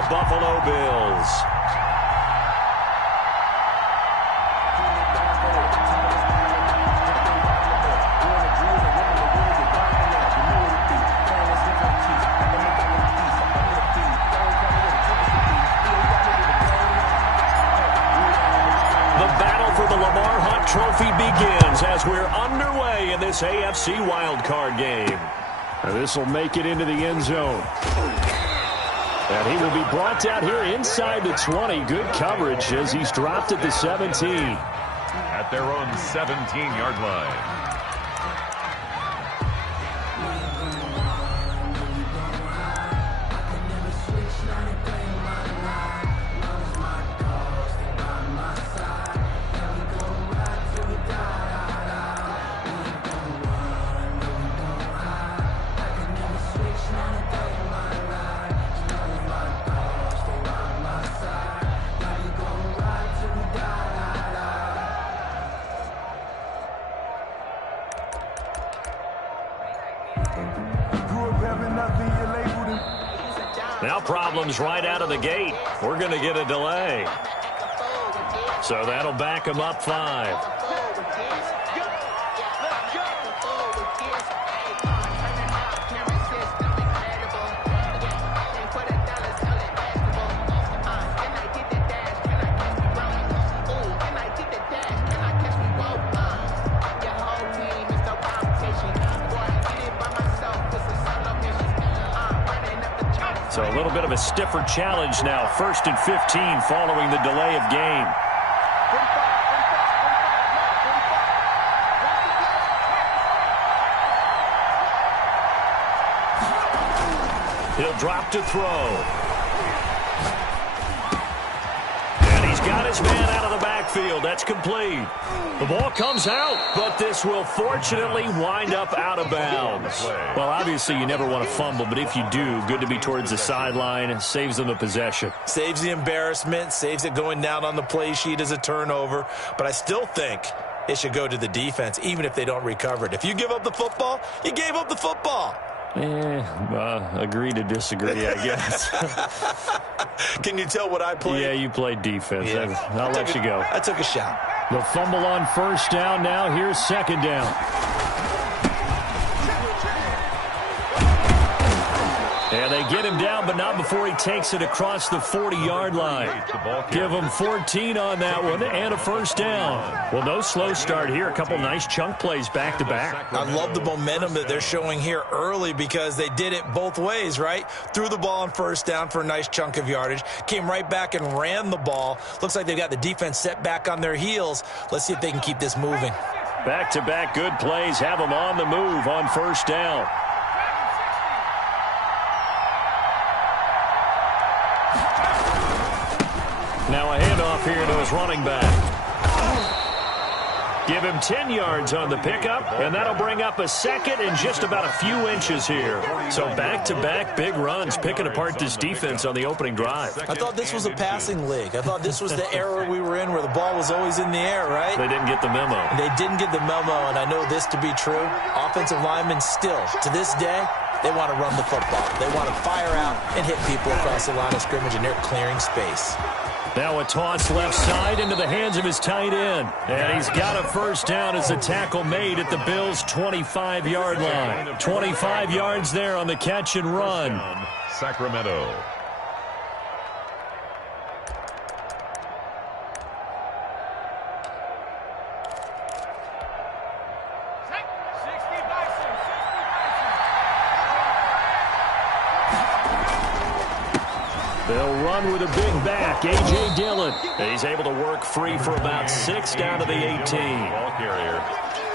the Buffalo Bills. Trophy begins as we're underway in this AFC wildcard game. This will make it into the end zone. And he will be brought down here inside the 20. Good coverage as he's dropped at the 17. At their own 17-yard line. Now problems right out of the gate. We're going to get a delay. So that'll back him up 5. So a little bit of a stiffer challenge now. 1st and 15 following the delay of game. He'll drop to throw. And he's got his man out of the backfield. That's complete. The ball comes out, but this will fortunately wind up out of bounds. Well, obviously you never want to fumble, but if you do, good to be towards the sideline. Saves them the possession. Saves the embarrassment, saves it going down on the play sheet as a turnover. But I still think it should go to the defense, even if they don't recover it. If you give up the football, you gave up the football. Agree to disagree, I guess. Can you tell what I played? Yeah, you played defense. Yeah. I'll let you go. I took a shot. The fumble on 1st down. Now here's 2nd down. And they get him down, but not before he takes it across the 40-yard line. Give him 14 on that one and a 1st down. Well, no slow start here. A couple nice chunk plays back-to-back. I love the momentum that they're showing here early because they did it both ways, right? Threw the ball on 1st down for a nice chunk of yardage. Came right back and ran the ball. Looks like they've got the defense set back on their heels. Let's see if they can keep this moving. Back-to-back good plays have them on the move on 1st down. Now a handoff here to his running back. Give him 10 yards on the pickup, and that'll bring up a 2nd and just about a few inches here. So back-to-back big runs, picking apart this defense on the opening drive. I thought this was a passing league. I thought this was the era we were in where the ball was always in the air, right? They didn't get the memo. They didn't get the memo, and I know this to be true. Offensive linemen still, to this day, they want to run the football. They want to fire out and hit people across the line of scrimmage, and they're clearing space. Now a toss left side into the hands of his tight end. And he's got a 1st down as the tackle made at the Bills' 25-yard line. 25 yards there on the catch and run. Sacramento. They'll run with a big back, A.J. Dillon. He's able to work free for about 6 down to the 18. Ball carrier.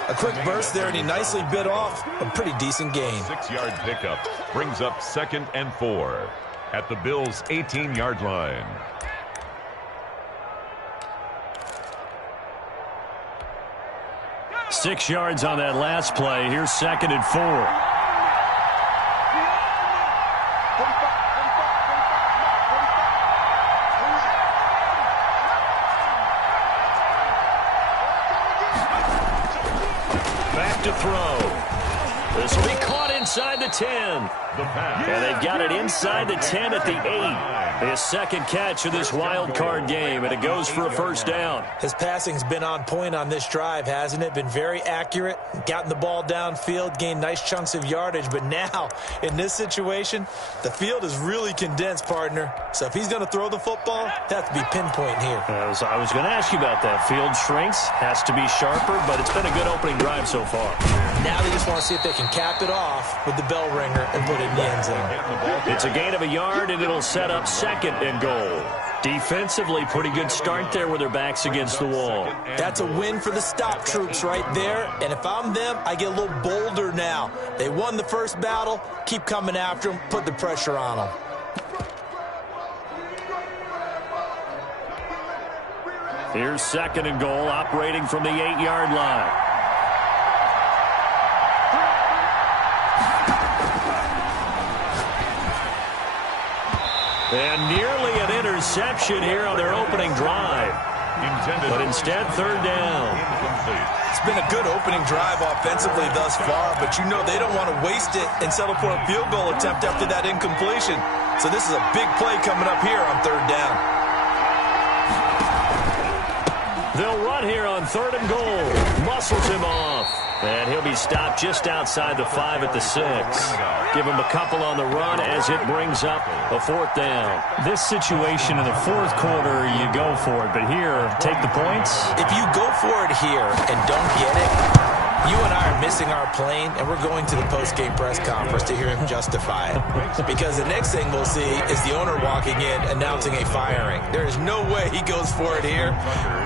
A quick burst there, and he nicely bit off a pretty decent gain. 6-yard pickup brings up 2nd and 4 at the Bills' 18-yard line. Six yards on that last play. Here's 2nd and 4. To throw. This will be caught inside the 10. And they've got it inside the 10 at the 8. His second catch of this wild card game, and it goes for a first down. His passing's been on point on this drive, hasn't it? Been very accurate, gotten the ball downfield, gained nice chunks of yardage. But now, in this situation, the field is really condensed, partner. So if he's going to throw the football, that has to be pinpoint here. I was going to ask you about that. Field shrinks, has to be sharper, but it's been a good opening drive so far. Now they just want to see if they can cap it off with the bell ringer and put it in the end zone. It's a gain of a yard, and it'll set up second and goal. Defensively, pretty good start there with their backs against the wall. That's a win for the stop troops right there. And if I'm them, I get a little bolder now. They won the first battle. Keep coming after them. Put the pressure on them. Here's second and goal, operating from the 8-yard line. And nearly an interception here on their opening drive. But instead, third down. It's been a good opening drive offensively thus far, but you know they don't want to waste it and settle for a field goal attempt after that incompletion. So this is a big play coming up here on third down. They'll run here on third and goal. Muscles him off. And he'll be stopped just outside the 5 at the 6. Give him a couple on the run as it brings up a fourth down. This situation in the fourth quarter, you go for it. But here, take the points. If you go for it here and don't get it, you and I are missing our plane, and we're going to the post-game press conference to hear him justify it. Because the next thing we'll see is the owner walking in announcing a firing. There is no way he goes for it here.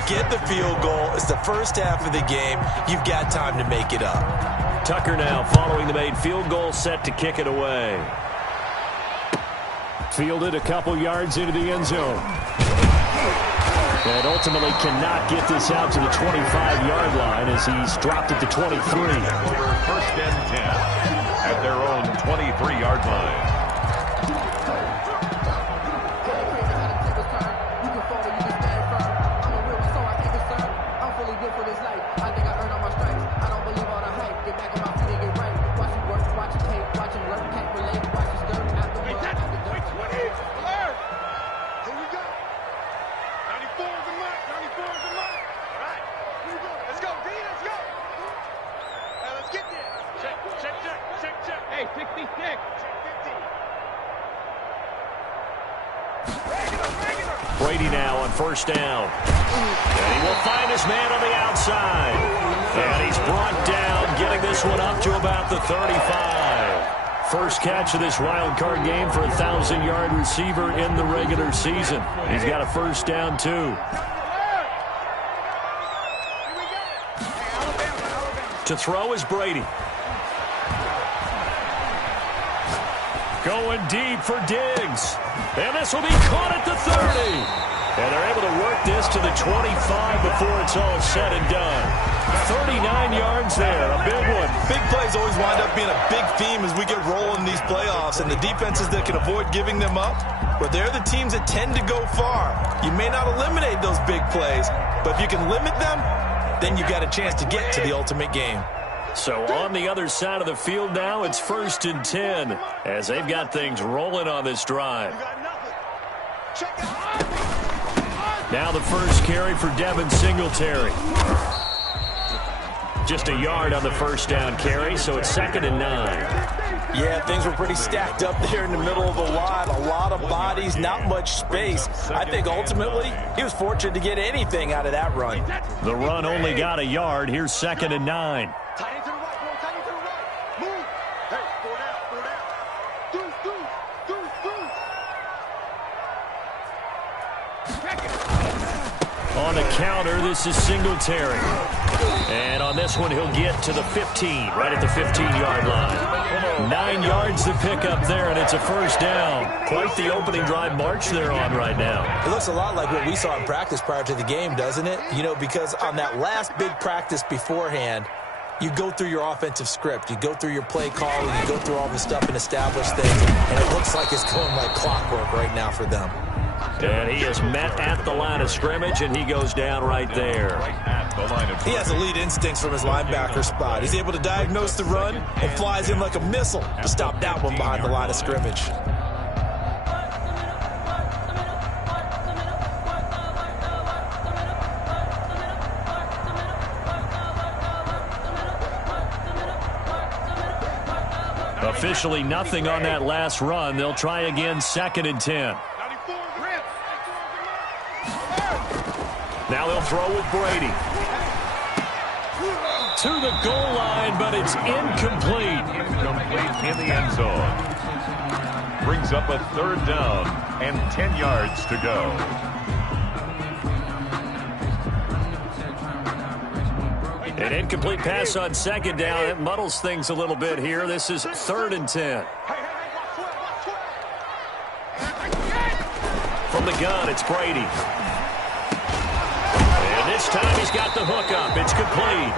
Get the field goal. It's the first half of the game. You've got time to make it up. Tucker now following the made field goal, set to kick it away. Fielded a couple yards into the end zone. And ultimately cannot get this out to the 25-yard line as he's dropped it to 23. First and 10 at their own 23-yard line. Brady now on first down. And he will find his man on the outside. And he's brought down, getting this one up to about the 35. First catch of this wild card game for a 1,000-yard receiver in the regular season. He's got a first down, too. To throw is Brady. Going deep for Diggs. And this will be caught at the 30. And they're able to work this to the 25 before it's all said and done. 39 yards there, a big one. Big plays always wind up being a big theme as we get rolling in these playoffs. And the defenses that can avoid giving them up, but they're the teams that tend to go far. You may not eliminate those big plays, but if you can limit them, then you've got a chance to get to the ultimate game. So on the other side of the field now, it's first and 10 as they've got things rolling on this drive. Now the first carry for Devin Singletary. Just a yard on the first down carry, so it's second and 9. Yeah, things were pretty stacked up there in the middle of the line. A lot of bodies, not much space. I think ultimately he was fortunate to get anything out of that run. The run only got a yard. Here's second and 9. Tight end to the right, bro. Tight end to the right. Move. Hey, four down. On the counter, this is Singletary. And on this one, he'll get to the 15, right at the 15-yard line. 9 yards to pick up there, and it's a first down. Quite the opening drive march they're on right now. It looks a lot like what we saw in practice prior to the game, doesn't it? You know, because on that last big practice beforehand, you go through your offensive script. You go through your play calling. You go through all the stuff and establish things. And it looks like it's going like clockwork right now for them. And he is met at the line of scrimmage, and he goes down right there. He has elite instincts from his linebacker spot. He's able to diagnose the run and flies in like a missile to stop that one behind the line of scrimmage. Officially nothing on that last run. They'll try again, 2nd and 10. Now they'll throw with Brady. To the goal line, but it's incomplete. Incomplete in the end zone. Brings up a 3rd down and 10 yards to go. An incomplete pass on 2nd down. It muddles things a little bit here. This is 3rd and 10. From the gun, it's Brady. And this time he's got the hook up. It's complete.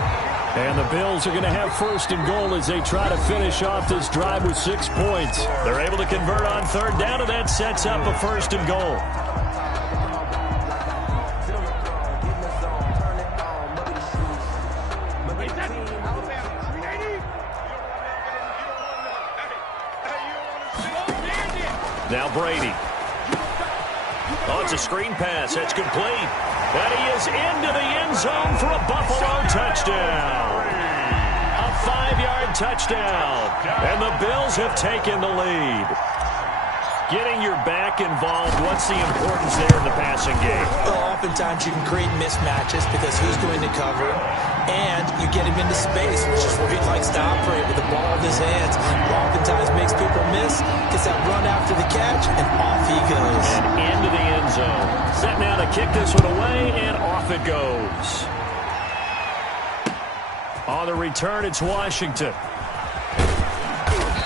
And the Bills are going to have 1st and goal as they try to finish off this drive with 6 points. They're able to convert on 3rd down, and that sets up a 1st and goal. Now Brady. Oh, it's a screen pass. That's complete. And he is into the end zone for a Buffalo touchdown. A 5-yard touchdown. And the Bills have taken the lead. Getting your back involved, what's the importance there in the passing game? Well, oftentimes you can create mismatches because who's going to cover him, and you get him into space, which is where he likes to operate with the ball in his hands. Oftentimes makes people miss, gets that run after the catch, and off he goes. And into the end zone. Set now to kick this one away, and off it goes. On the return, it's Washington.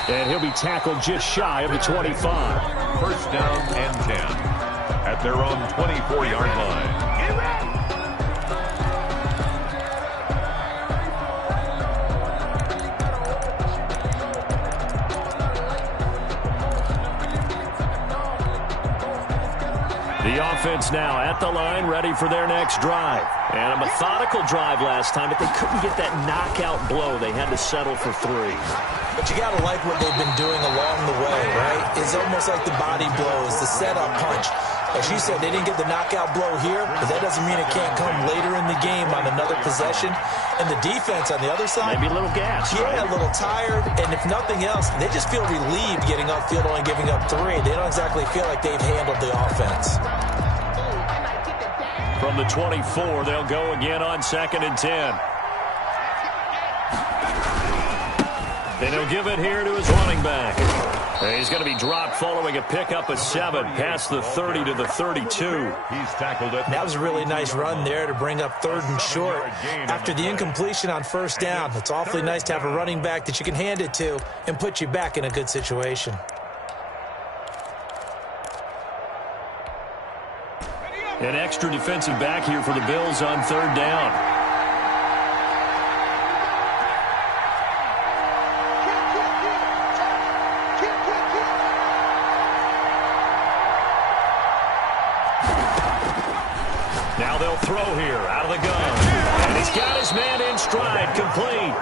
And he'll be tackled just shy of the 25. 1st down and 10 at their own 24-yard line. The offense now at the line, ready for their next drive. And a methodical drive last time, but they couldn't get that knockout blow. They had to settle for 3. But you got to like what they've been doing along the way, right? It's almost like the body blows, the setup punch. As you said, they didn't get the knockout blow here, but that doesn't mean it can't come later in the game on another possession. And the defense on the other side, maybe a little gas. Yeah, right? A little tired. And if nothing else, they just feel relieved getting upfield only giving up 3. They don't exactly feel like they've handled the offense. From the 24, they'll go again on 2nd and 10. And he'll give it here to his running back. And he's going to be dropped following a pickup of 7 past the 30 to the 32. He's tackled it. That was a really nice run there to bring up 3rd and short. After the incompletion on 1st down, it's awfully nice to have a running back that you can hand it to and put you back in a good situation. An extra defensive back here for the Bills on 3rd down. Now they'll throw here out of the gun. And he's got his man in stride, complete.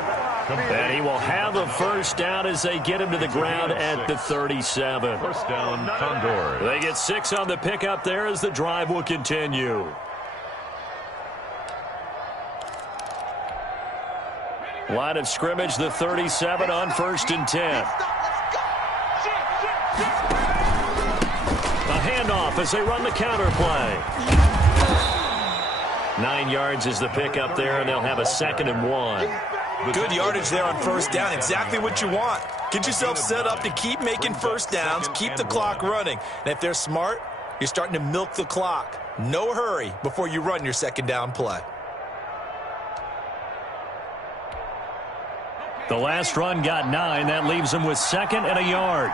And he will have a 1st down as they get him to the ground at the 37. 1st down, Condor. They get 6 on the pickup there as the drive will continue. Line of scrimmage, the 37 on 1st and 10. A handoff as they run the counter play. 9 yards is the pickup there, and they'll have a 2nd and 1. Good yardage there on 1st down. Exactly what you want. Get yourself set up to keep making 1st downs, keep the clock running. And if they're smart, you're starting to milk the clock. No hurry before you run your 2nd down play. The last run got 9. That leaves them with 2nd and a yard.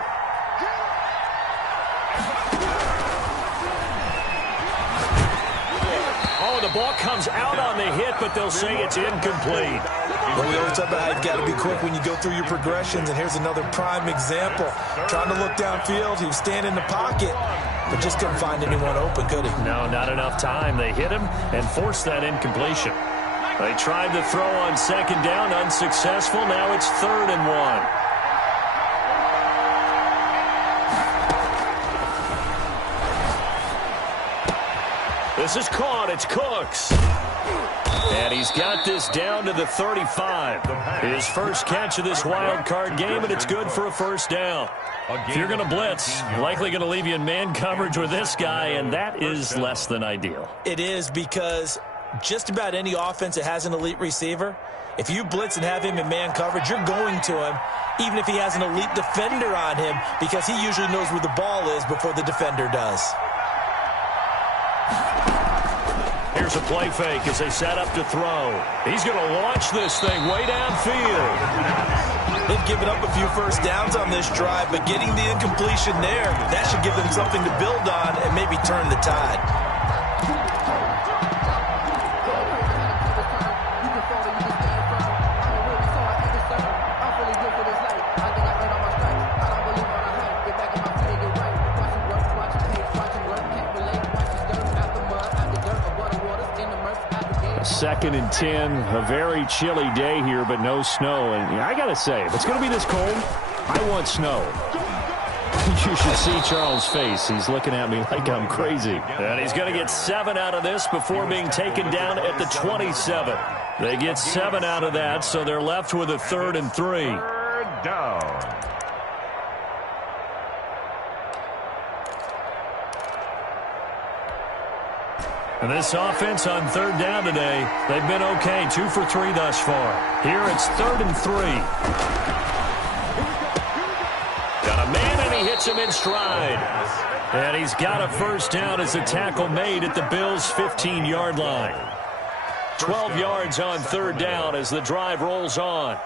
Oh, the ball comes out on the hit, but they'll say it's incomplete. Well, we always talk about how you've got to be quick when you go through your progressions, and here's another prime example. Trying to look downfield, he was standing in the pocket, but just couldn't find anyone open, could he? No, not enough time. They hit him and forced that incompletion. They tried to throw on second down, unsuccessful. Now it's 3rd and 1. This is caught. It's Cooks. And he's got this down to the 35. His first catch of this wild card game, and it's good for a first down. If you're going to blitz, likely going to leave you in man coverage with this guy, and that is less than ideal. It is, because just about any offense that has an elite receiver, if you blitz and have him in man coverage, you're going to him, even if he has an elite defender on him, because he usually knows where the ball is before the defender does. Here's a play fake as they set up to throw. He's going to launch this thing way downfield. They've given up a few first downs on this drive, but getting the incompletion there, that should give them something to build on and maybe turn the tide. Second and 10, a very chilly day here, but no snow. And I got to say, if it's going to be this cold, I want snow. You should see Charles' face. He's looking at me like I'm crazy. And he's going to get 7 out of this before being taken down at the 27. They get 7 out of that, so they're left with a 3rd and 3. 3rd down. And this offense on 3rd down today, they've been okay, 2 for 3 thus far. Here it's 3rd and 3. Got a man, and he hits him in stride. And he's got a first down as a tackle made at the Bills' 15-yard line. 12 yards on 3rd down as the drive rolls on.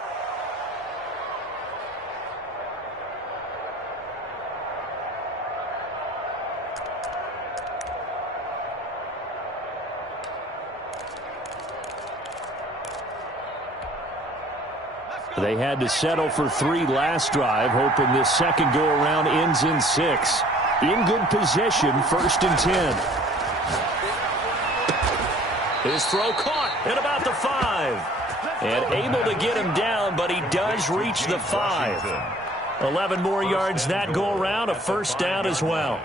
They had to settle for 3 last drive, hoping this second go-around ends in 6. In good position, 1st and 10. His throw caught at about the 5. And able to get him down, but he does reach the 5. 11 more yards that go-around, a first down as well.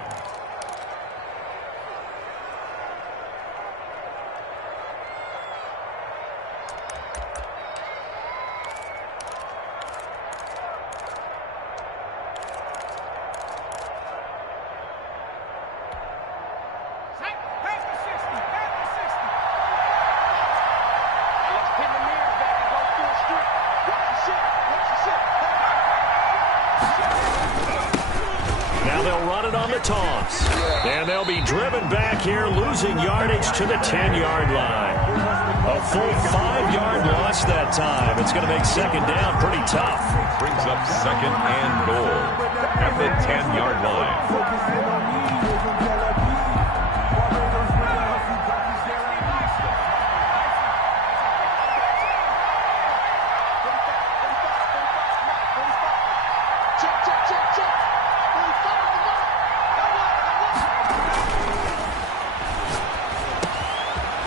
Toss. And they'll be driven back here, losing yardage to the 10-yard line. A full 5-yard loss that time. It's going to make second down pretty tough. Brings up 2nd and goal at the 10-yard line.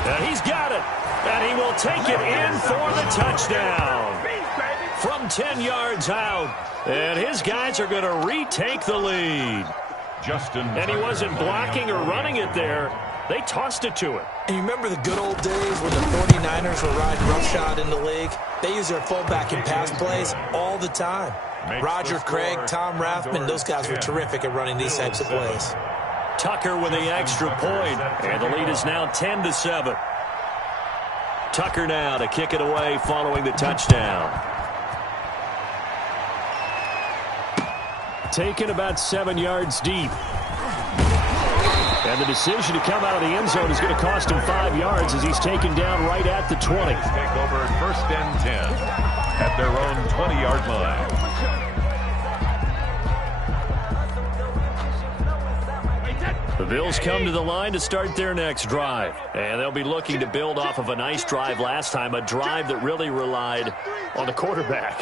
And he's got it. And he will take it in for the touchdown. From 10 yards out. And his guys are going to retake the lead. And he wasn't blocking or running it there. They tossed it to him. And you remember the good old days when the 49ers were riding roughshod in the league? They use their fullback in pass plays all the time. Roger Craig, Tom Rathman, those guys were terrific at running these types of plays. Tucker with the extra point, and the lead is now 10-7. Tucker now to kick it away following the touchdown. Taken about 7 yards deep. And the decision to come out of the end zone is going to cost him 5 yards as he's taken down right at the 20. Take over 1st and 10 at their own 20-yard line. The Bills come to the line to start their next drive. And they'll be looking to build off of a nice drive last time, a drive that really relied on the quarterback.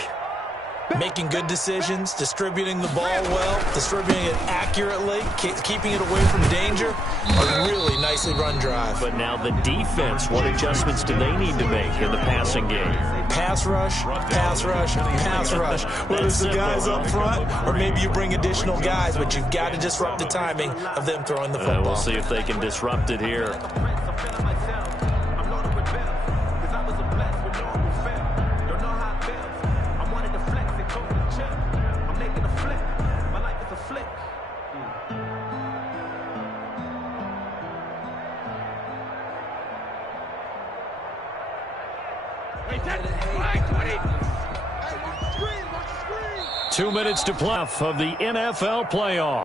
making good decisions, distributing the ball well, distributing it accurately, keeping it away from danger. A really nicely run drive. But now the defense, what adjustments do they need to make in the passing game? Pass rush, pass rush, pass rush. Whether it's the guys up front or maybe you bring additional guys, but you've got to disrupt the timing of them throwing the football. We'll see if they can disrupt it here. Screen. 2 minutes to play of the NFL playoff.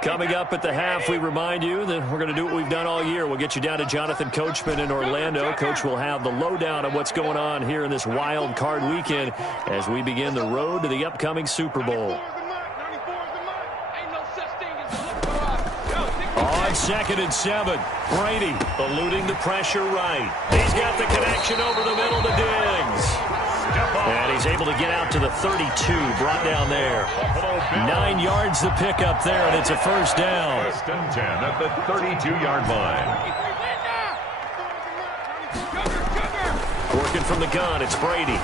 Coming up at the half, we remind you that we're going to do what we've done all year. We'll get you down to Jonathan Coachman in Orlando. Coach will have the lowdown of what's going on here in this wild card weekend as we begin the road to the upcoming Super Bowl. On 2nd and 7, Brady eluding the pressure right. He's got the connection over the middle to Diggs. And he's able to get out to the 32, brought down there. 9 yards to pick up there, and it's a first down. First and 10 at the 32-yard line. Working from the gun, it's Brady.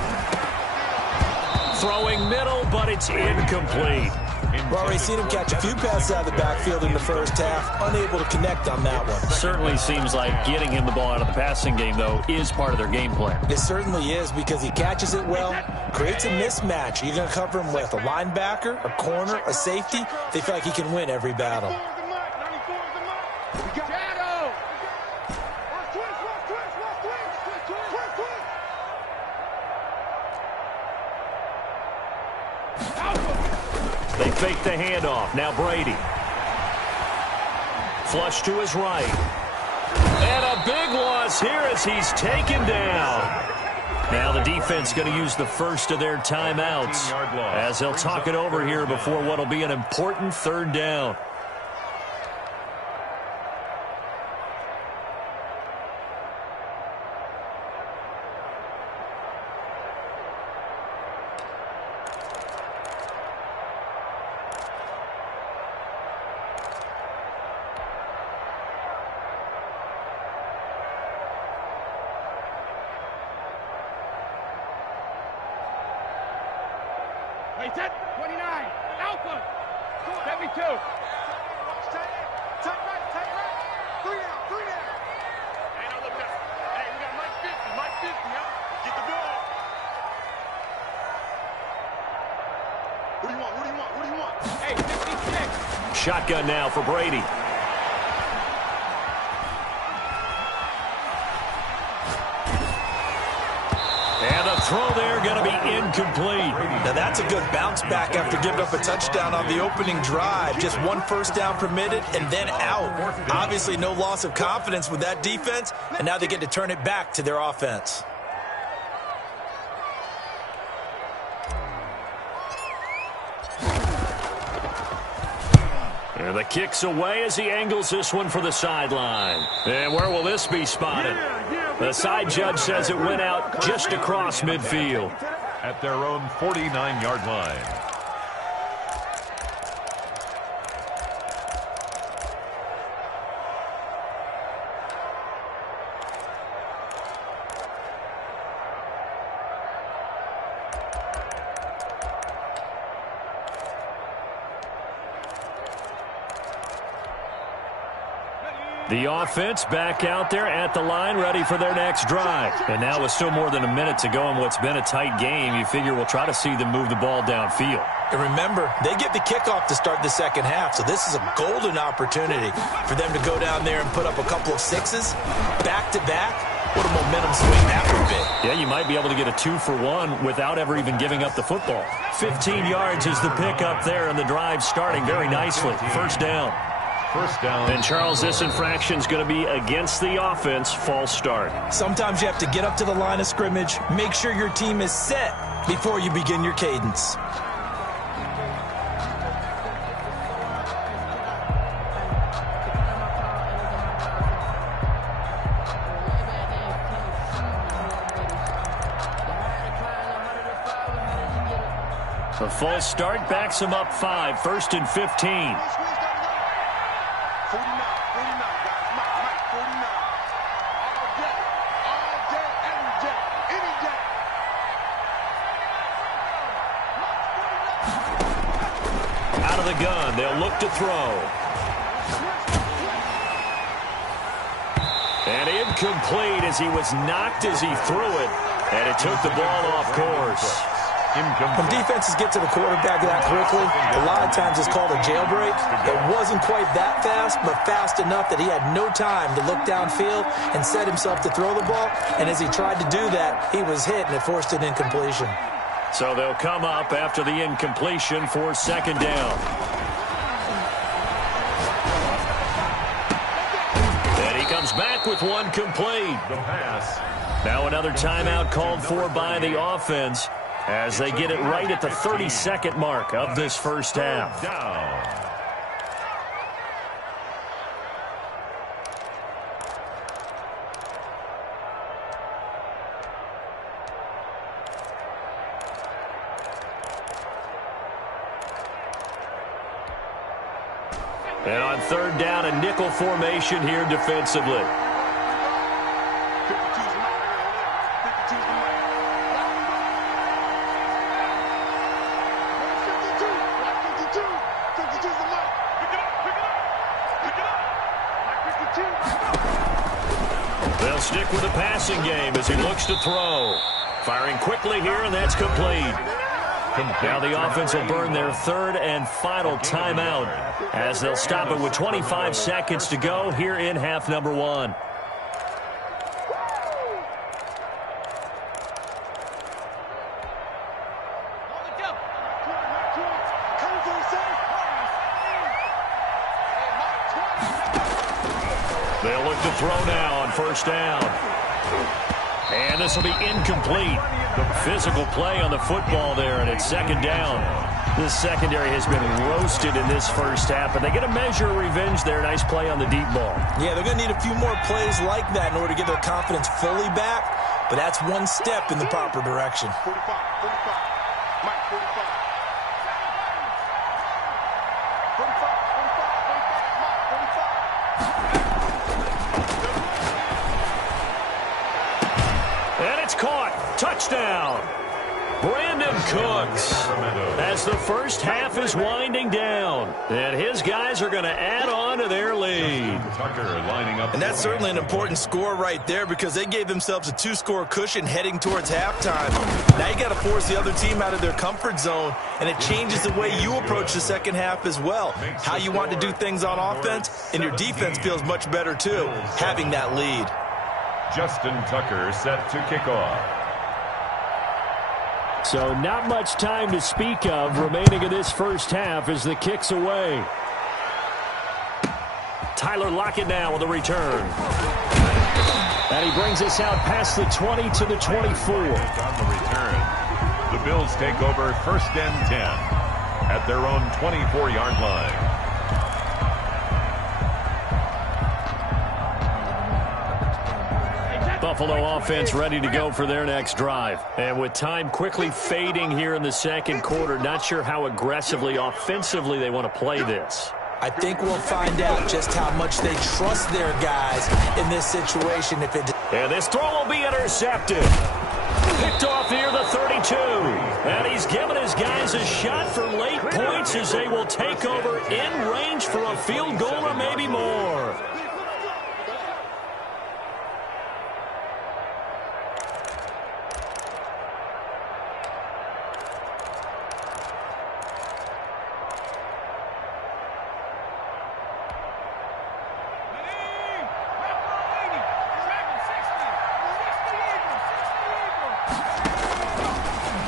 Throwing middle, but it's incomplete. We've already seen him catch a few passes out of the backfield in the first half, unable to connect on that one. Certainly seems like getting him the ball out of the passing game, though, is part of their game plan. It certainly is because he catches it well, creates a mismatch. You're going to cover him with a linebacker, a corner, a safety. They feel like he can win every battle. They fake the handoff. Now Brady. Flush to his right. And a big loss here as he's taken down. Now the defense going to use the first of their timeouts as they'll talk it over here before what will be an important third down. Hey, 10, 29, Alpha, 72. Take right. 3 down. Hey, don't look up. Hey, we got Mike 50, huh? Get the ball. What do you want? Hey, 56. Shotgun now for Brady. And the throw there going to be incomplete. Now that's a good bounce back after giving up a touchdown on the opening drive. Just 1 first down permitted and then out. Obviously no loss of confidence with that defense, and now they get to turn it back to their offense. And the kick's away as he angles this one for the sideline. And where will this be spotted? The side judge says it went out just across midfield. At their own 49-yard line. The offense back out there at the line, ready for their next drive. And now with still more than a minute to go in what's been a tight game, you figure we'll try to see them move the ball downfield. And remember, they get the kickoff to start the second half, so this is a golden opportunity for them to go down there and put up a couple of sixes back-to-back. What a momentum swing that would be. Yeah, you might be able to get a 2-for-1 without ever even giving up the football. 15 yards is the pickup there, and the drive starting very nicely. First down. First down. And, Charles, this infraction is going to be against the offense. False start. Sometimes you have to get up to the line of scrimmage, make sure your team is set before you begin your cadence. A false start backs him up 5. First and 15. 49, 49, guys. Mike, 49. All day, every day, any day. Out of the gun. They'll look to throw. And incomplete as he was knocked as he threw it. And it took the ball off course. When defenses get to the quarterback that quickly, a lot of times it's called a jailbreak. It wasn't quite that fast, but fast enough that he had no time to look downfield and set himself to throw the ball. And as he tried to do that, he was hit, and it forced an incompletion. So they'll come up after the incompletion for second down. And he comes back with one complete. The pass. Now another timeout called for by the offense as they get it right at the 32nd mark of this first half. Down. And on third down, a nickel formation here defensively. 52's the Mike. 52's the Mike. 52. 52's the Mike. Pick it up. Pick it up. Mike 52. They'll stick with the passing game as he looks to throw. Firing quickly here, and that's complete. Now the offense will burn their third and final timeout as they'll stop it with 25 seconds to go here in half number 1. They'll look to throw now on first down. And this will be incomplete. Physical play on the football there, and it's second down. This secondary has been roasted in this first half, but they get a measure of revenge there. Nice play on the deep ball. Yeah, they're going to need a few more plays like that in order to get their confidence fully back, but that's one step in the proper direction. 45. Mike 45. 45. And it's caught. Touchdown. Brandon Cooks as the first half is winding down. And his guys are going to add on to their lead. Tucker lining up. And that's certainly an important score right there because they gave themselves a 2-score cushion heading towards halftime. Now you got to force the other team out of their comfort zone, and it changes the way you approach the second half as well. How you want to do things on offense, and your defense feels much better too, having that lead. Justin Tucker set to kick off. So not much time to speak of remaining in this first half as the kick's away. Tyler Lockett now with a return. And he brings us out past the 20 to the 24. On the return, the Bills take over first and 10 at their own 24-yard line. Buffalo offense ready to go for their next drive. And with time quickly fading here in the second quarter, not sure how aggressively, offensively they want to play this. I think we'll find out just how much they trust their guys in this situation. And this throw will be intercepted. Picked off near the 32. And he's given his guys a shot for late points as they will take over in range for a field goal or maybe more.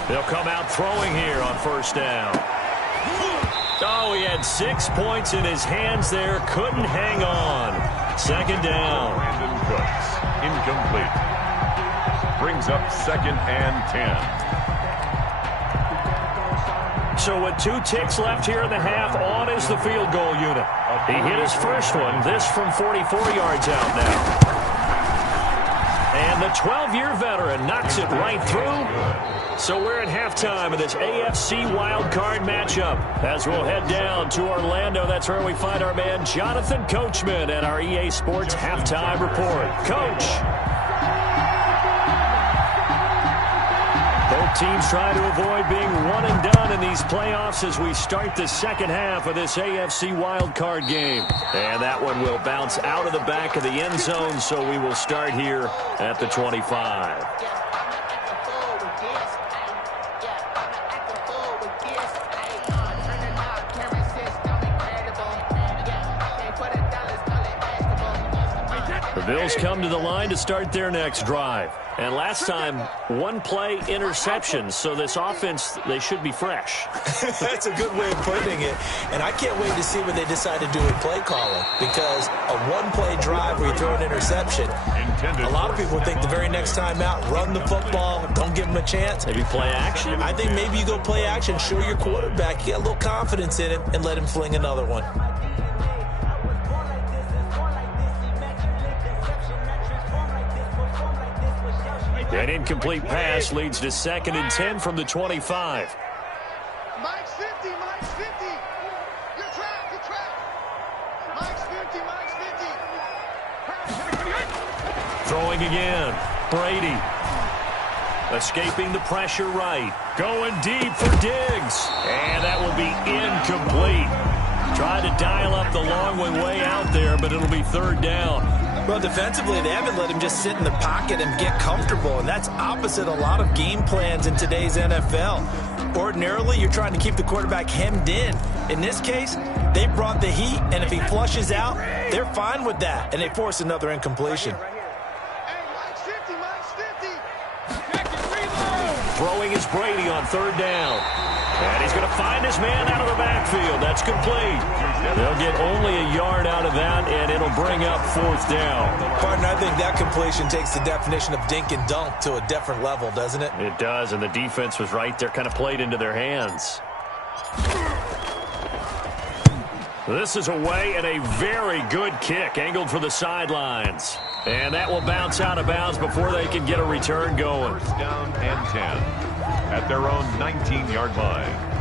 They'll come out throwing here on first down. Oh, he had 6 points in his hands there. Couldn't hang on. Second down. Brandon Cooks, incomplete. Brings up 2nd and 10. So with 2 ticks left here in the half, on is the field goal unit. He hit his first one, this from 44 yards out now. And the 12-year veteran knocks it right through. So we're at halftime of this AFC wildcard matchup. As we'll head down to Orlando, that's where we find our man Jonathan Coachman at our EA Sports Halftime Report. Coach. Both teams try to avoid being one and done in these playoffs as we start the second half of this AFC wildcard game. And that one will bounce out of the back of the end zone, so we will start here at the 25. The Bills come to the line to start their next drive. And last time, 1-play interception. So this offense, they should be fresh. That's a good way of putting it. And I can't wait to see what they decide to do with play calling. Because a 1-play drive where you throw an interception, a lot of people think the very next time out, run the football, don't give them a chance. Maybe play action? I think maybe you go play action, show your quarterback, you got a little confidence in him, and let him fling another one. An incomplete pass leads to 2nd and 10 from the 25. Mike's 50, Mike's 50. Good trap, good trap. Mike's 50, Mike's 50. Throwing again. Brady. Escaping the pressure right. Going deep for Diggs. And that will be incomplete. Tried to dial up the long one way out there, but it'll be 3rd down. Well, defensively, they haven't let him just sit in the pocket and get comfortable, and that's opposite a lot of game plans in today's NFL. Ordinarily, you're trying to keep the quarterback hemmed in. In this case, they brought the heat, and if he flushes out, they're fine with that, and they force another incompletion. Hey, Mike's 50, Mike's 50. Throwing is Brady on 3rd down. And he's going to find his man out of the backfield. That's complete. They'll get only a yard out of that, and it'll bring up 4th down. Partner, I think that completion takes the definition of dink and dunk to a different level, doesn't it? It does, and the defense was right there, kind of played into their hands. This is away, and a very good kick, angled for the sidelines. And that will bounce out of bounds before they can get a return going. 1st down and 10 at their own 19-yard line.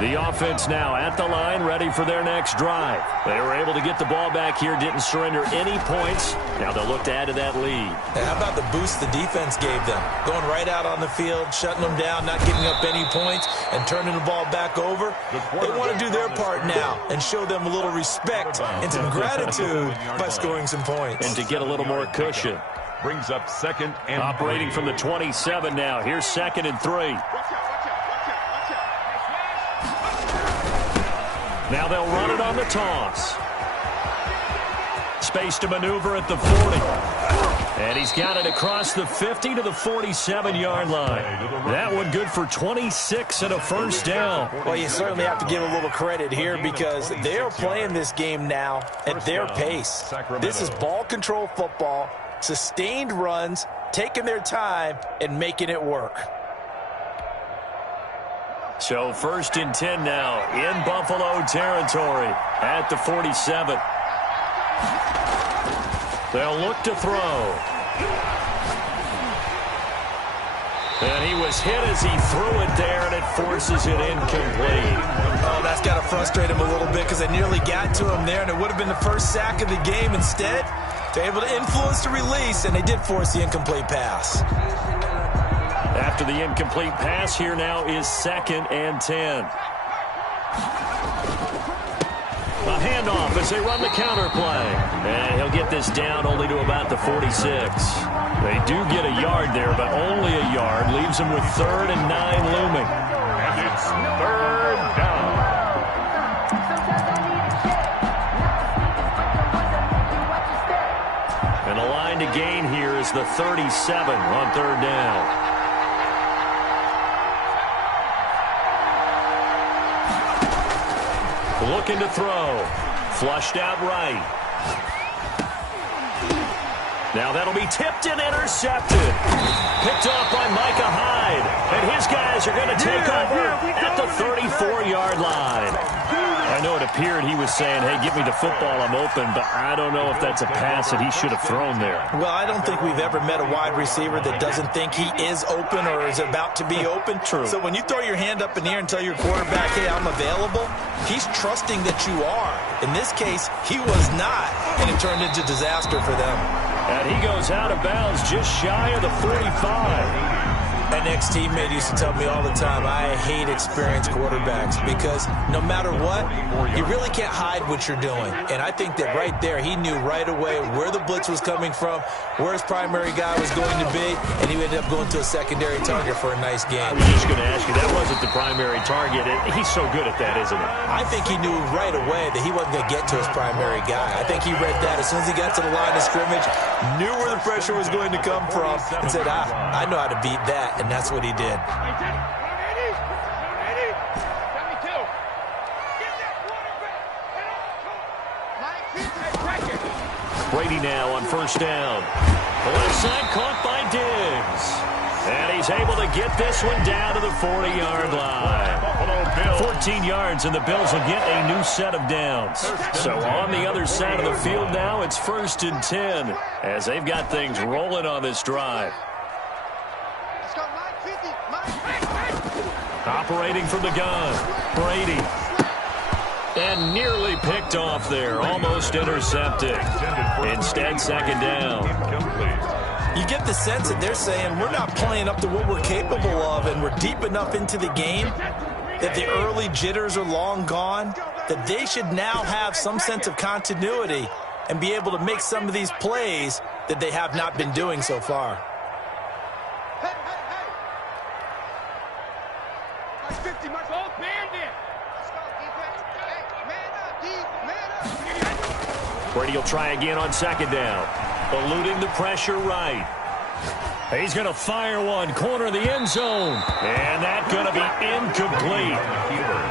The offense now at the line, ready for their next drive. They were able to get the ball back here, didn't surrender any points. Now they'll look to add to that lead. Hey, how about the boost the defense gave them? Going right out on the field, shutting them down, not giving up any points, and turning the ball back over. They want to do their part now and show them a little respect and some gratitude by scoring some points. And to get a little more cushion. Brings up 2nd and Operating 3. from the 27 now. Here's 2nd and 3. Now they'll run it on the toss. Space to maneuver at the 40. And he's got it across the 50 to the 47-yard line. That one good for 26 and a 1st down. Well, you certainly have to give a little credit here because they are playing this game now at their pace. This is ball control football, sustained runs, taking their time, and making it work. So 1st and 10 now in Buffalo territory at the 47. They'll look to throw. And he was hit as he threw it there, and it forces it incomplete. Oh, that's got to frustrate him a little bit because they nearly got to him there, and it would have been the first sack of the game. Instead, they're able to influence the release, and they did force the incomplete pass. After the incomplete pass, here now is 2nd and 10. A handoff as they run the counter play. And he'll get this down only to about the 46. They do get a yard there, but only a yard. Leaves them with 3rd and 9 looming. And it's 3rd down. gain here is the 37 on third down. Looking to throw. Flushed out right. Now that'll be tipped and intercepted. Picked off by Micah Hyde. And his guys are going to take over at the 34-yard line. I know it appeared he was saying, hey, give me the football, I'm open, but I don't know if that's a pass that he should have thrown there. Well, I don't think we've ever met a wide receiver that doesn't think he is open or is about to be open. True. So when you throw your hand up in the air and tell your quarterback, hey, I'm available, he's trusting that you are. In this case, he was not, and it turned into disaster for them. And he goes out of bounds just shy of the 45. An ex-teammate used to tell me all the time, I hate experienced quarterbacks because no matter what, you really can't hide what you're doing. And I think that right there, he knew right away where the blitz was coming from, where his primary guy was going to be, and he ended up going to a secondary target for a nice game. I was just going to ask you, that wasn't the primary target. He's so good at that, isn't he? I think he knew right away that he wasn't going to get to his primary guy. I think he read that as soon as he got to the line of scrimmage, knew where the pressure was going to come from, and said, I know how to beat that. And that's what he did. Brady now on first down. The left side caught by Diggs. And he's able to get this one down to the 40-yard line. 14 yards, and the Bills will get a new set of downs. So on the other side of the field now, it's 1st and 10 as they've got things rolling on this drive. Operating from the gun, Brady. And nearly picked off there, almost intercepted. Instead, second down. You get the sense that they're saying we're not playing up to what we're capable of, and we're deep enough into the game that the early jitters are long gone, that they should now have some sense of continuity and be able to make some of these plays that they have not been doing so far. Brady will try again on second down. Eluding the pressure right. He's going to fire one, corner of the end zone. And that's going to be incomplete.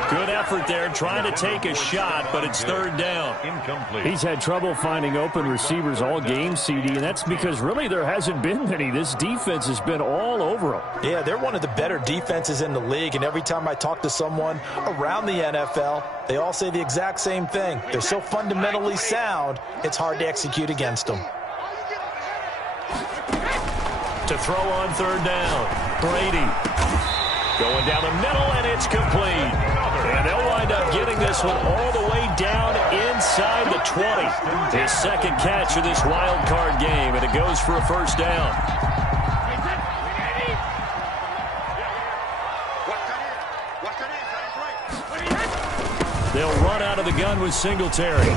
Good effort there, trying to take a shot, but it's third down. Incomplete. He's had trouble finding open receivers all game, CD, and that's because really there hasn't been many. This defense has been all over him. Yeah, they're one of the better defenses in the league, and every time I talk to someone around the NFL, they all say the exact same thing. They're so fundamentally sound, it's hard to execute against them. To throw on third down, Brady. Going down the middle, and it's complete. And they'll wind up getting this one all the way down inside the 20. His second catch of this wild card game, and it goes for a first down. They'll run out of the gun with Singletary.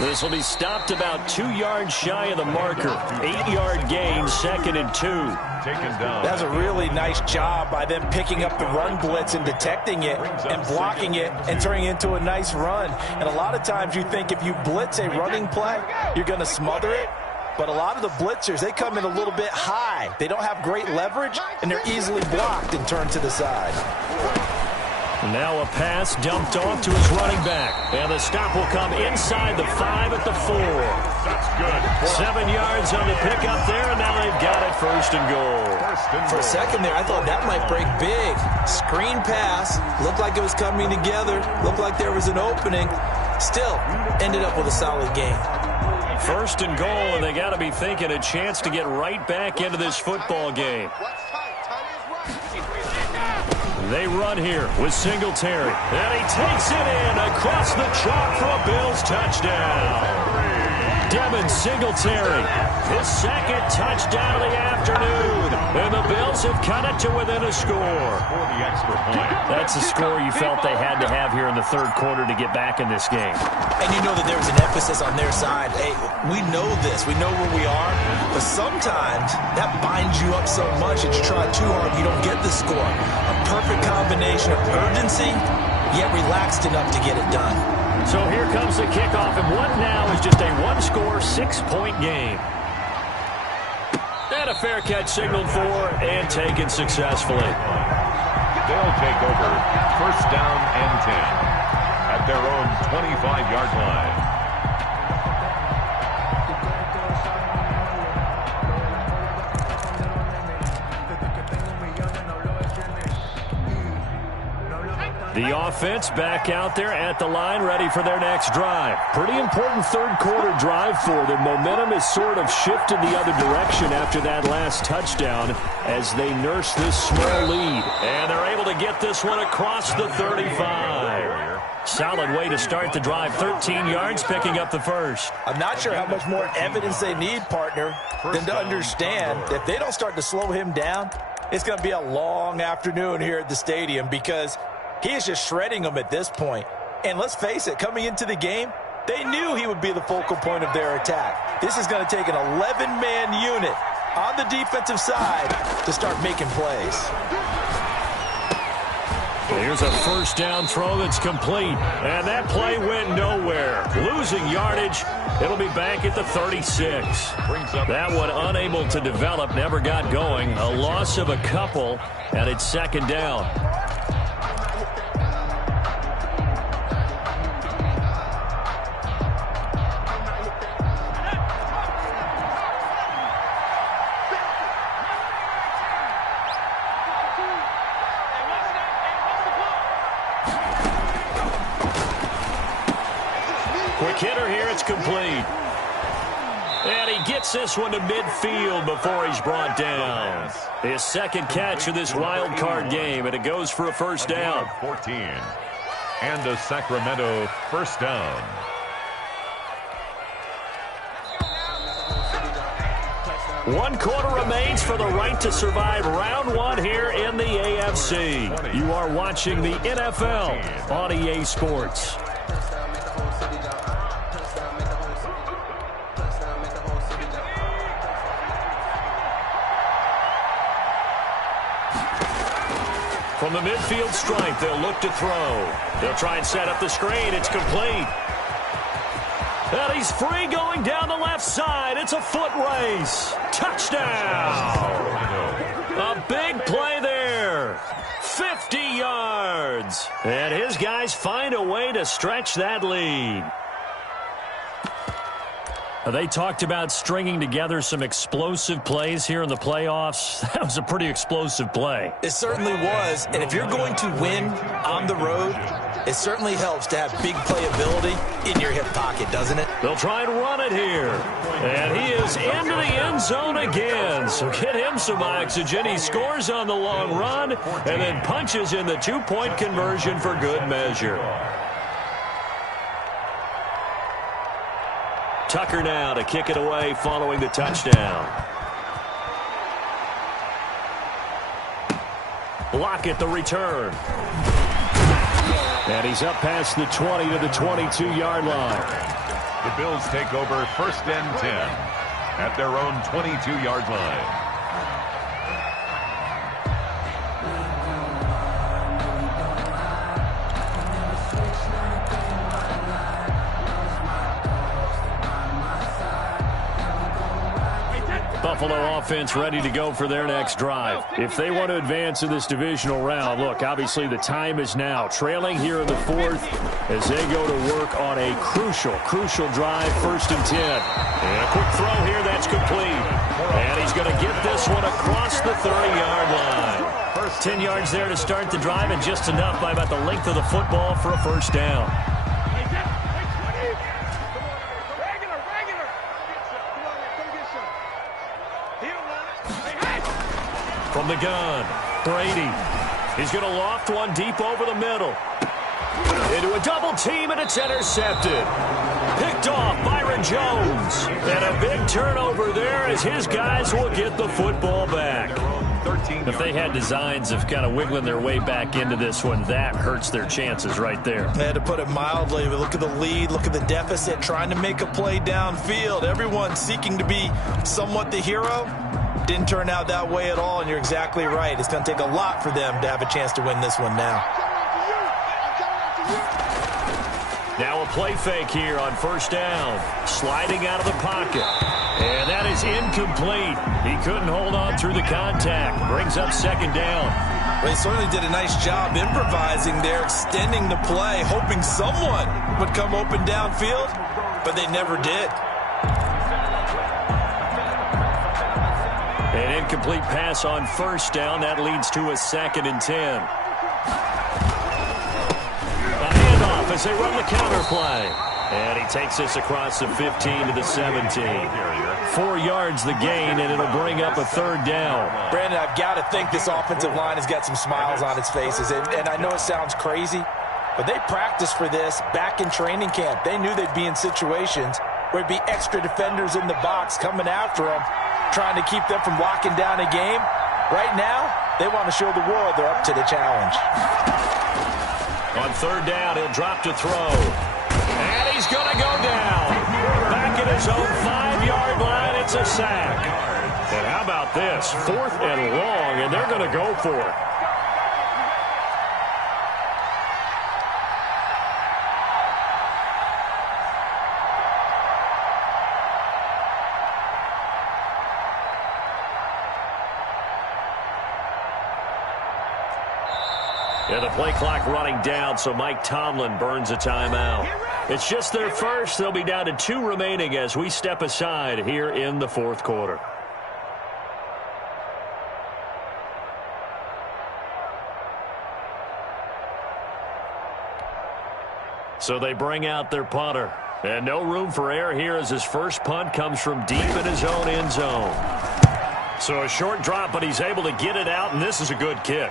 This will be stopped about 2 yards shy of the marker. 8-yard gain, 2nd and 2. Taken down. That's a really nice job by them picking up the run blitz and detecting it and blocking it and turning it into a nice run. And a lot of times you think if you blitz a running play, you're going to smother it. But a lot of the blitzers, they come in a little bit high. They don't have great leverage, and they're easily blocked and turned to the side. Now a pass dumped off to his running back. And the stop will come inside the 5 at the 4. That's good. 7 yards on the pickup there, and now they've got it 1st and goal. For a second there, I thought that might break big. Screen pass. Looked like it was coming together. Looked like there was an opening. Still, ended up with a solid game. 1st and goal, and they got to be thinking a chance to get right back into this football game. They run here with Singletary. And he takes it in across the chalk for a Bills touchdown. Devin Singletary, his second touchdown of the afternoon. And the Bills have cut it to within a score. For the extra point. That's a score you felt they had to have here in the third quarter to get back in this game. And you know that there was an emphasis on their side. Hey, we know this. We know where we are. But sometimes that binds you up so much that you try too hard, you don't get the score. A perfect combination of urgency, yet relaxed enough to get it done. So here comes the kickoff, and what now is just a one-score, 6-point game. fair catch signaled for and taken successfully. They'll take over first down and 10 at their own 25-yard line. The offense back out there at the line, ready for their next drive. Pretty important third-quarter drive for them. Momentum has sort of shifted the other direction after that last touchdown as they nurse this small lead. And they're able to get this one across the 35. Solid way to start the drive. 13 yards, picking up the first. I'm not sure how much more evidence they need, partner, than to understand that if they don't start to slow him down, it's going to be a long afternoon here at the stadium because he is just shredding them at this point. And let's face it, coming into the game, they knew he would be the focal point of their attack. This is going to take an 11-man unit on the defensive side to start making plays. Here's a first down throw that's complete. And that play went nowhere. Losing yardage. It'll be back at the 36. That one unable to develop, never got going. A loss of a couple, and it's second down. Quick hitter here, it's complete. And he gets this one to midfield before he's brought down. His second catch of this wild card game, and it goes for a first down. 14. And a Sacramento first down. One quarter remains for the right to survive round one here in the AFC. You are watching the NFL on EA Sports. From the midfield stripe, they'll look to throw. They'll try and set up the screen. It's complete. And he's free going down the left side. It's a foot race. Touchdown. A big play there. 50 yards. And his guys find a way to stretch that lead. They talked about stringing together some explosive plays here in the playoffs. That was a pretty explosive play. It certainly was. And if you're going to win on the road, it certainly helps to have big playability in your hip pocket, doesn't it? They'll try and run it here. And he is into the end zone again. So get him some oxygen. He scores on the long run and then punches in the two-point conversion for good measure. Tucker now to kick it away following the touchdown. Lockett the return. And he's up past the 20 to the 22-yard line. The Bills take over first and 10 at their own 22-yard line. Buffalo offense ready to go for their next drive. If they want to advance in this divisional round, look, obviously the time is now. Trailing here in the fourth as they go to work on a crucial drive, first and 10. And a quick throw here, that's complete. And he's going to get this one across the 30-yard line. 10 yards there to start the drive, and just enough by about the length of the football for a first down. From the gun, Brady. He's going to loft one deep over the middle. Into a double team, and it's intercepted. Picked off Byron Jones. And a big turnover there as his guys will get the football back. If they had designs of kind of wiggling their way back into this one, that hurts their chances right there. They had to put it mildly, but look at the lead, look at the deficit, trying to make a play downfield. Everyone seeking to be somewhat the hero. Didn't turn out that way at all, and you're exactly right. It's going to take a lot for them to have a chance to win this one now. Now a play fake here on first down. Sliding out of the pocket. And that is incomplete. He couldn't hold on through the contact. Brings up second down. Well, he certainly did a nice job improvising there, extending the play, hoping someone would come open downfield, but they never did. An incomplete pass on first down. That leads to a 2nd and 10. A handoff as they run the counter play. And he takes this across the 15 to the 17. 4 yards the gain, and it'll bring up a 3rd down. Brandon, I've got to think this offensive line has got some smiles on its faces. And I know it sounds crazy, but they practiced for this back in training camp. They knew they'd be in situations where it'd be extra defenders in the box coming after them, trying to keep them from locking down a game. Right now, they want to show the world they're up to the challenge. On 3rd down, he'll drop to throw. And he's going to go down. Back at his own 5-yard line, it's a sack. And how about this? 4th and long, and they're going to go for it. Yeah, the play clock running down, so Mike Tomlin burns a timeout. It's just their first. They'll be down to 2 remaining as we step aside here in the 4th quarter. So they bring out their punter. And no room for error here as his first punt comes from deep in his own end zone. So a short drop, but he's able to get it out, and this is a good kick.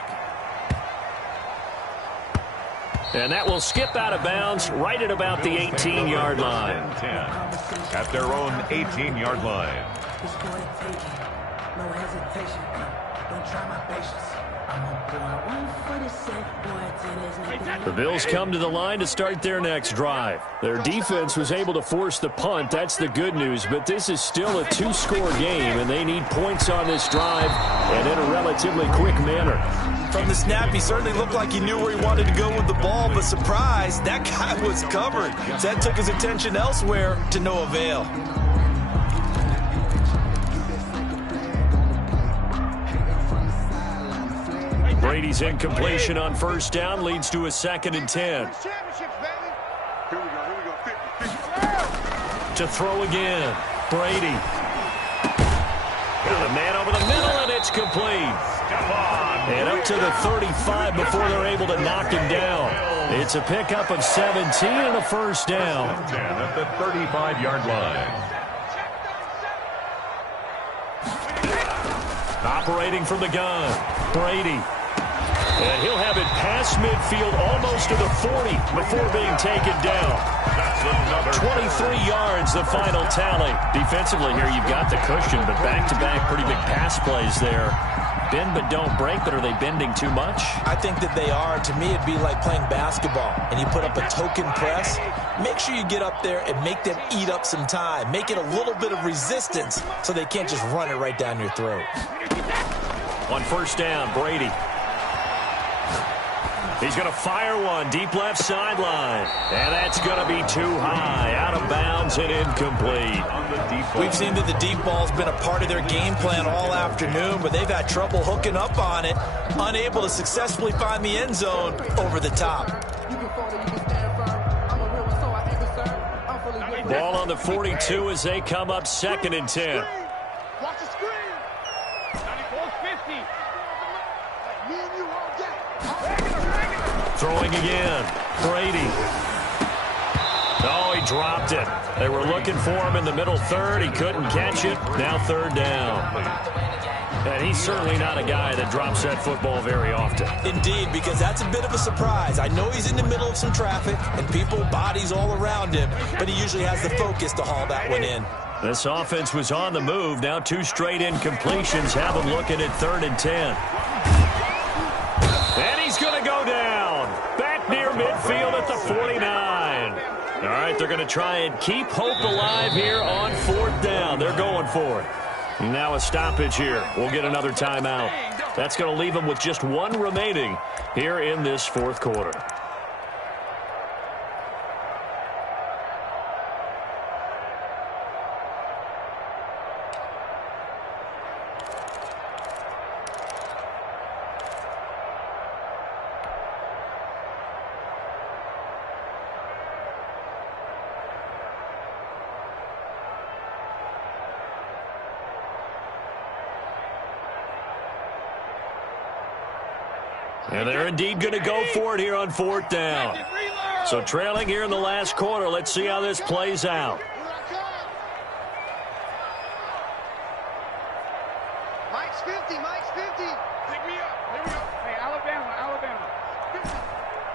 And that will skip out of bounds right at about the 18-yard line. At their own 18-yard line. The Bills come to the line to start their next drive. Their defense was able to force the punt. That's the good news. But this is still a 2-score game, and they need points on this drive and in a relatively quick manner. From the snap, he certainly looked like he knew where he wanted to go with the ball, but surprise, that guy was covered. So that took his attention elsewhere to no avail. Brady's incompletion on first down leads to a 2nd and 10. To throw again, Brady. Got a man over the middle, and it's complete. And up to the 35 before they're able to knock him down. It's a pickup of 17 and a first down. At the 35-yard line. Operating from the gun, Brady. And he'll have it past midfield almost to the 40 before being taken down. 23 yards, the final tally. Defensively here, you've got the cushion, but back-to-back pretty big pass plays there. Bend but don't break, but are they bending too much? I think that they are. To me, it'd be like playing basketball, and you put up a token press. Make sure you get up there and make them eat up some time. Make it a little bit of resistance so they can't just run it right down your throat. On first down, Brady. He's going to fire one deep left sideline. And that's going to be too high, out of bounds and incomplete. We've seen that the deep ball's been a part of their game plan all afternoon, but they've had trouble hooking up on it, unable to successfully find the end zone over the top. Ball on the 42 as they come up 2nd and 10. Watch the screen. 94-50. Me and you all day. Throwing again. Brady. Oh, he dropped it. They were looking for him in the middle third. He couldn't catch it. Now 3rd down. And he's certainly not a guy that drops that football very often. Indeed, because that's a bit of a surprise. I know he's in the middle of some traffic and people, bodies all around him, but he usually has the focus to haul that one in. This offense was on the move. Now 2 straight incompletions have him looking at 3rd and 10. And he's going to go down. Back near midfield at the 49. All right, they're going to try and keep hope alive here on 4th down. They're going for it. Now a stoppage here. We'll get another timeout. That's going to leave them with just 1 remaining here in this 4th quarter. And they're indeed going to go for it here on 4th down. So trailing here in the last quarter. Let's see how this plays out. Mike's 50. Mike's 50. Pick me up. Here we go. Hey, Alabama. Alabama. 50.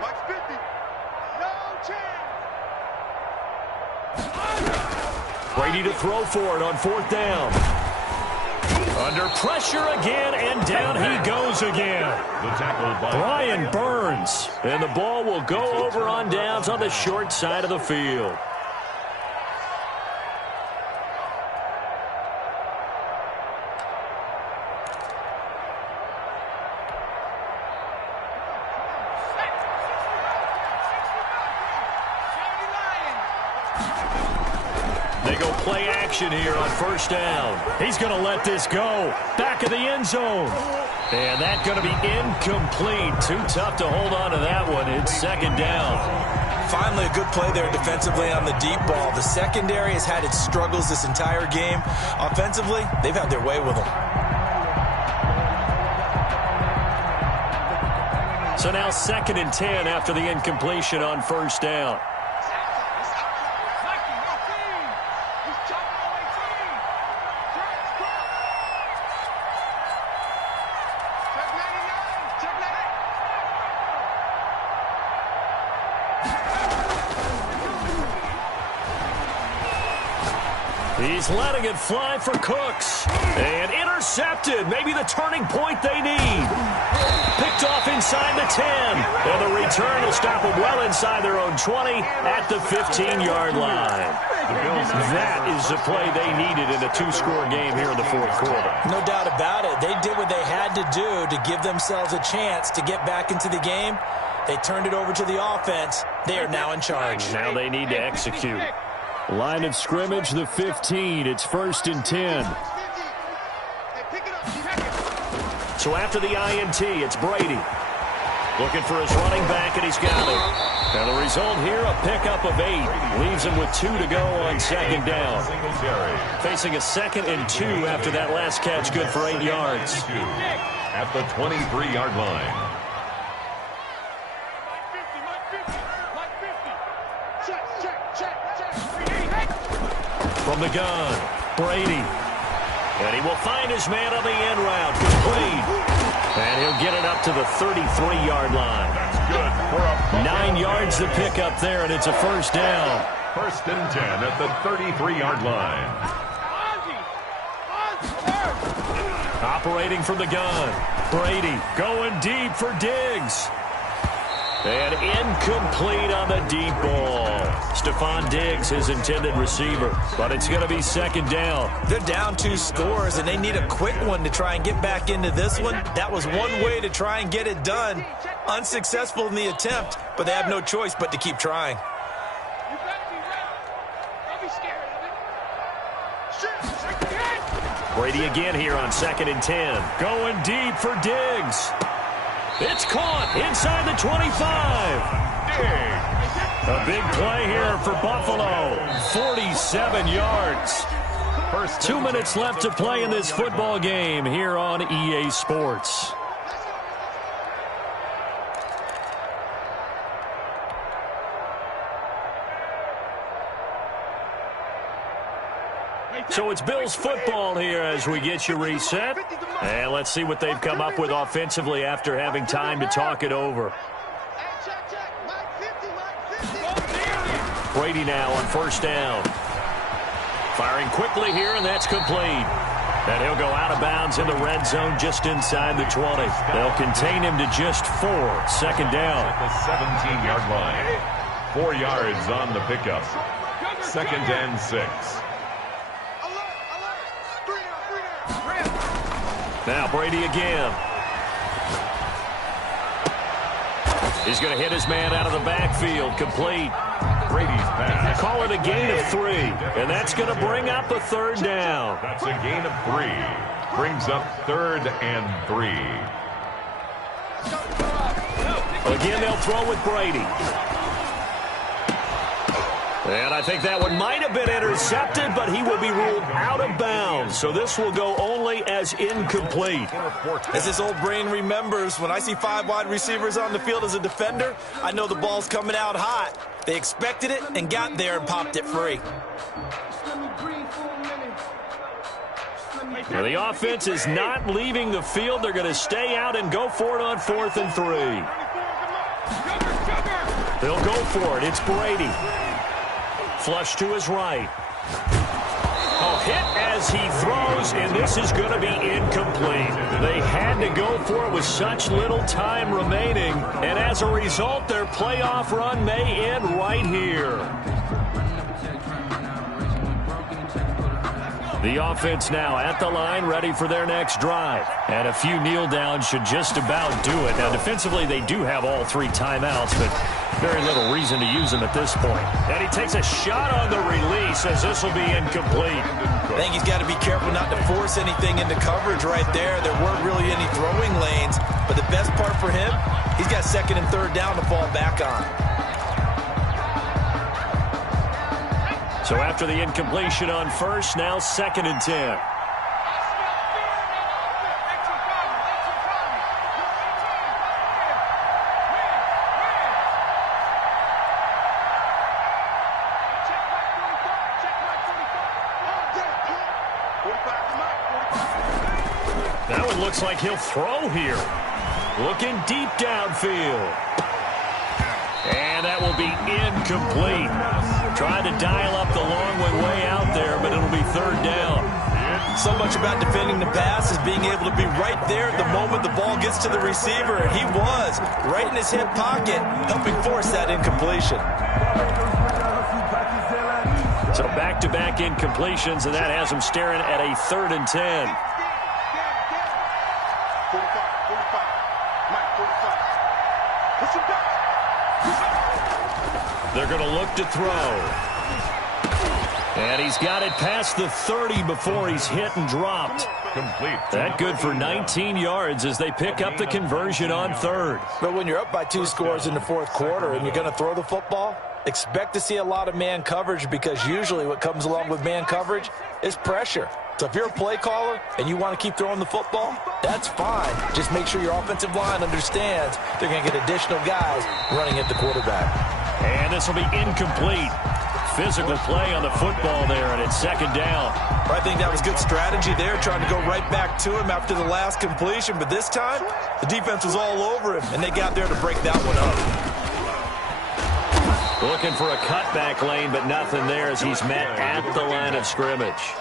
Mike's 50. No chance. Brady to throw for it on 4th down. Under pressure again, and down he goes again. The tackle by Brian Burns. And the ball will go over on downs on the short side of the field. They go play action here on 1st down. He's going to let this go. Back of the end zone. And that's going to be incomplete. Too tough to hold on to that one. It's 2nd down. Finally, a good play there defensively on the deep ball. The secondary has had its struggles this entire game. Offensively, they've had their way with them. So now 2nd and 10 after the incompletion on 1st down. He's letting it fly for Cooks. And intercepted. Maybe the turning point they need. Picked off inside the 10. And the return will stop them well inside their own 20 at the 15-yard line. That is the play they needed in a 2-score game here in the 4th quarter. No doubt about it. They did what they had to do to give themselves a chance to get back into the game. They turned it over to the offense. They are now in charge. Now they need to execute. Line of scrimmage, the 15. It's 1st and 10. So after the INT, it's Brady. Looking for his running back, and he's got it. Now the result here, a pickup of 8. Leaves him with 2 to go on 2nd down. Facing a 2nd and 2 after that last catch, good for 8 yards. At the 23-yard line. From the gun, Brady. And he will find his man on the end route. Complete. And he'll get it up to the 33-yard line. That's good for a 9 yards to pick up there, and it's a 1st down. 1st and 10 at the 33-yard line. Operating from the gun, Brady going deep for Diggs. And incomplete on the deep ball. Stephon Diggs, his intended receiver. But it's going to be 2nd down. They're down 2 scores, and they need a quick one to try and get back into this one. That was one way to try and get it done. Unsuccessful in the attempt, but they have no choice but to keep trying. Brady again here on 2nd and 10. Going deep for Diggs. It's caught inside the 25. A big play here for Buffalo. 47 yards. 2 minutes left to play in this football game here on EA Sports. So it's Bills football here as we get you reset. And let's see what they've come up with offensively after having time to talk it over. Brady now on 1st down. Firing quickly here, and that's complete. And he'll go out of bounds in the red zone just inside the 20. They'll contain him to just 4. 2nd down. At the 17-yard line. 4 yards on the pickup. 2nd and 6. Now Brady again. He's going to hit his man out of the backfield. Complete. Brady's pass. Call it a gain of 3. And that's going to bring up a 3rd down. That's a gain of 3. Brings up 3rd and 3. Again, they'll throw with Brady. And I think that one might have been intercepted, but he will be ruled out of bounds. So this will go only as incomplete. As this old brain remembers, when I see 5 wide receivers on the field as a defender, I know the ball's coming out hot. They expected it and got there and popped it free. Well, the offense is not leaving the field. They're going to stay out and go for it on 4th and 3. They'll go for it. It's Brady. Flush to his right. Hit as he throws, and this is going to be incomplete. They had to go for it with such little time remaining, and as a result, their playoff run may end right here. The offense now at the line, ready for their next drive. And a few kneel downs should just about do it. Now, defensively, they do have all 3 timeouts, but very little reason to use them at this point. And he takes a shot on the release as this will be incomplete. I think he's got to be careful not to force anything into coverage right there. There weren't really any throwing lanes, but the best part for him, he's got 2nd and 3rd down to fall back on. So after the incompletion on 1st, now 2nd and 10. That one looks like he'll throw here. Looking deep downfield. And that will be incomplete. Trying to dial up the long one way out there, but it'll be 3rd down. So much about defending the pass is being able to be right there at the moment the ball gets to the receiver, and he was right in his hip pocket, helping force that incompletion. So back-to-back incompletions, and that has him staring at a 3rd and 10. They're going to look to throw. And he's got it past the 30 before he's hit and dropped. Complete. That good for 19 yards as they pick up the conversion on 3rd. But when you're up by 2 scores in the 4th quarter and you're going to throw the football, expect to see a lot of man coverage, because usually what comes along with man coverage is pressure. So if you're a play caller and you want to keep throwing the football, that's fine. Just make sure your offensive line understands they're going to get additional guys running at the quarterback. And this will be incomplete. Physical play on the football there, and it's 2nd down. I think that was good strategy there, trying to go right back to him after the last completion. But this time, the defense was all over him, and they got there to break that one up. Looking for a cutback lane, but nothing there as he's met at the line of scrimmage.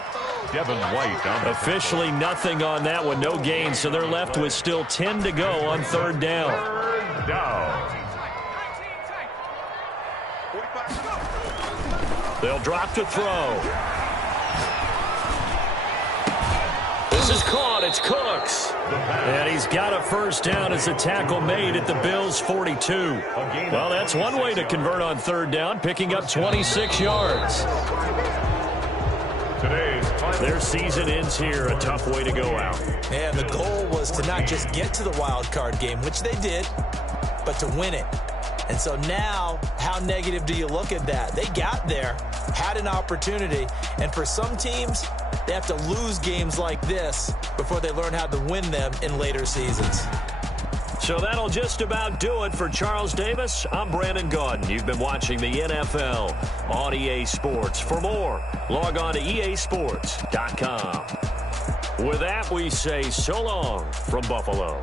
Devin White on the Officially nothing on that one, no gain, so they're left with still 10 to go on 3rd down. 3rd down. They'll drop to throw. This is caught. It's Cooks. And he's got a 1st down as a tackle made at the Bills' 42. Well, that's one way to convert on 3rd down, picking up 26 yards. Their season ends here. A tough way to go out. And the goal was to not just get to the wild card game, which they did, but to win it. And so now, how negative do you look at that? They got there, had an opportunity, and for some teams, they have to lose games like this before they learn how to win them in later seasons. So that'll just about do it for Charles Davis. I'm Brandon Gaudin. You've been watching the NFL on EA Sports. For more, log on to easports.com. With that, we say so long from Buffalo.